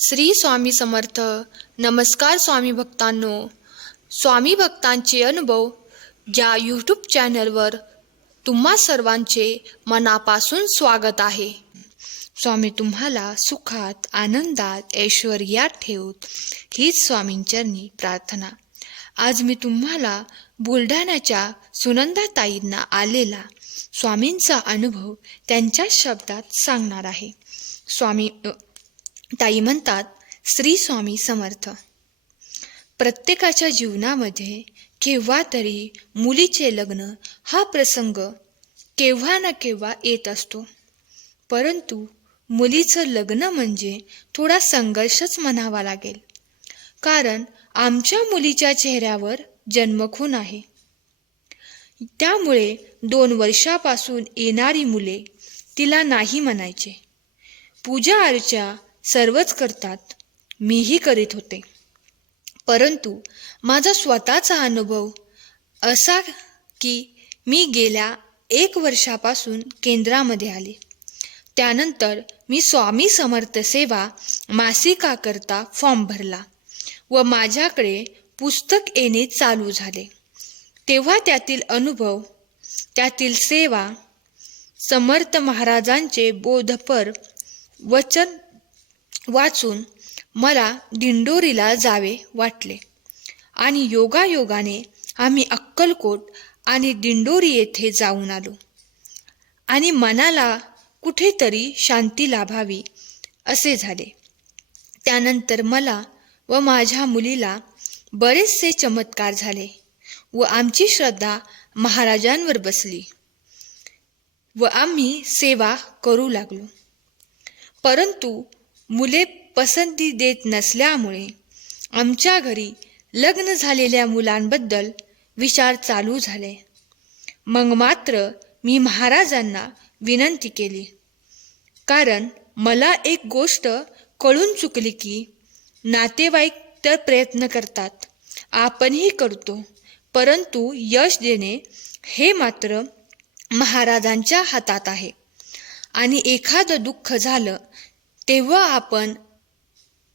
श्री स्वामी समर्थ. नमस्कार स्वामी भक्तांनो. स्वामी भक्तांचे अनुभव या यूट्यूब चॅनलवर तुम्हा सर्वांचे मनापासून स्वागत आहे. स्वामी तुम्हाला सुखात, आनंदात, ऐश्वर्यात ठेवत हीच स्वामींचरणी प्रार्थना. आज मी तुम्हाला बुलढाण्याच्या सुनंदाताईंना आलेला स्वामींचा अनुभव त्यांच्या शब्दात सांगणार आहे. स्वामी ताई म्हणतात, श्री स्वामी समर्थ. प्रत्येकाच्या जीवनामध्ये केव्हा तरी मुलीचे लग्न हा प्रसंग केव्हा ना केव्हा येत असतो. परंतु मुलीचं लग्न म्हणजे थोडा संघर्षच म्हणावा लागेल. कारण आमच्या मुलीच्या चेहऱ्यावर जन्मखून आहे. त्यामुळे 2 वर्षापासून येणारी मुले तिला नाही म्हणायचे. पूजा अर्चा सर्वच करतात, मीही करीत होते. परंतु माझा स्वतःचा अनुभव असा की मी गेल्या 1 वर्षापासून केंद्रामध्ये आले. त्यानंतर मी स्वामी समर्थ सेवा मासिकाकरता फॉर्म भरला व माझ्याकडे पुस्तक येणे चालू झाले. तेव्हा त्यातील अनुभव, त्यातील सेवा, समर्थ महाराजांचे बोधपर वचन वाचून मला दिंडोरीला जावे वाटले आणि योगायोगाने आम्ही अक्कलकोट आणि दिंडोरी येथे जाऊन आलो आणि मनाला कुठेतरी शांती लाभावी असे झाले. त्यानंतर मला व माझ्या मुलीला बरेचसे चमत्कार झाले व आमची श्रद्धा महाराजांवर बसली व आम्ही सेवा करू लागलो. परंतु मुले पसंती देत नसल्यामुळे आमच्या घरी लग्न झालेल्या मुलांबद्दल विचार चालू झाले. मग मात्र मी महाराजांना विनंती केली. कारण मला एक गोष्ट कळून चुकली की नातेवाईक तर प्रयत्न करतात, आपणही करतो, परंतु यश देणे हे मात्र महाराजांच्या हातात आहे. आणि एखादं दुःख झालं तेव्हा आपण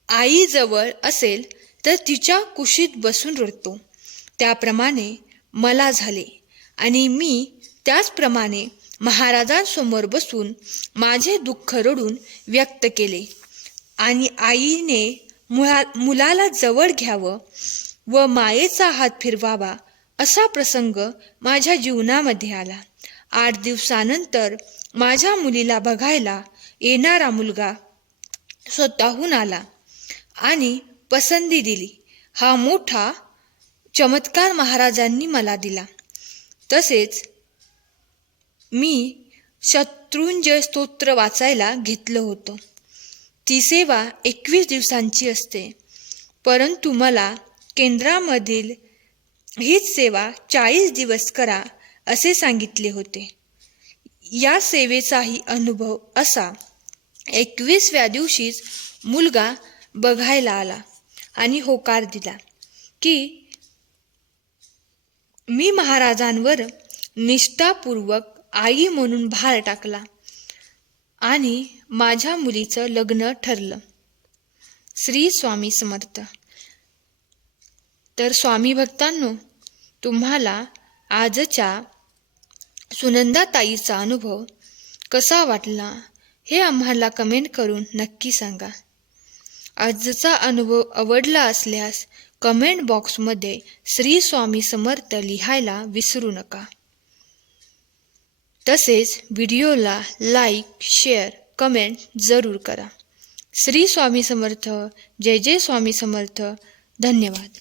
आईजवळ असेल तर तिच्या कुशीत बसून रडतो. त्याप्रमाणे मला झाले आणि मी त्याचप्रमाणे महाराजांसमोर बसून माझे दुःख रडून व्यक्त केले आणि आईने मुलाला जवळ घ्यावं व मायेचा हात फिरवावा असा प्रसंग माझ्या जीवनामध्ये आला. 8 दिवसानंतर माझ्या मुलीला बघायला येणारा मुलगा स्वतःहून आला आणि पसंती दिली. हा मोठा चमत्कार महाराजांनी मला दिला. तसेच मी शत्रुंजय स्तोत्र वाचायला घेतलं होतं. ती सेवा 21 दिवसांची असते, परंतु मला केंद्रामधील हीच सेवा 40 दिवस करा असे सांगितले होते. या सेवेचाही अनुभव असा, 21व्या दिवशीच मुलगा बघायला आला आणि होकार दिला की मी महाराजांवर निष्ठापूर्वक आई म्हणून भार टाकला आणि माझ्या मुलीचं लग्न ठरलं. श्री स्वामी समर्थ. तर स्वामी भक्तांनो, तुम्हाला आजच्या सुनंदाताईचा अनुभव कसा वाटला हे आम्हाला कमेंट करून नक्की सांगा. आजचा अनुभव आवडला असल्यास कमेंट बॉक्समध्ये श्री स्वामी समर्थ लिहायला विसरू नका. तसेच व्हिडिओला लाईक, शेअर, कमेंट जरूर करा. श्री स्वामी समर्थ. जय जय स्वामी समर्थ. धन्यवाद.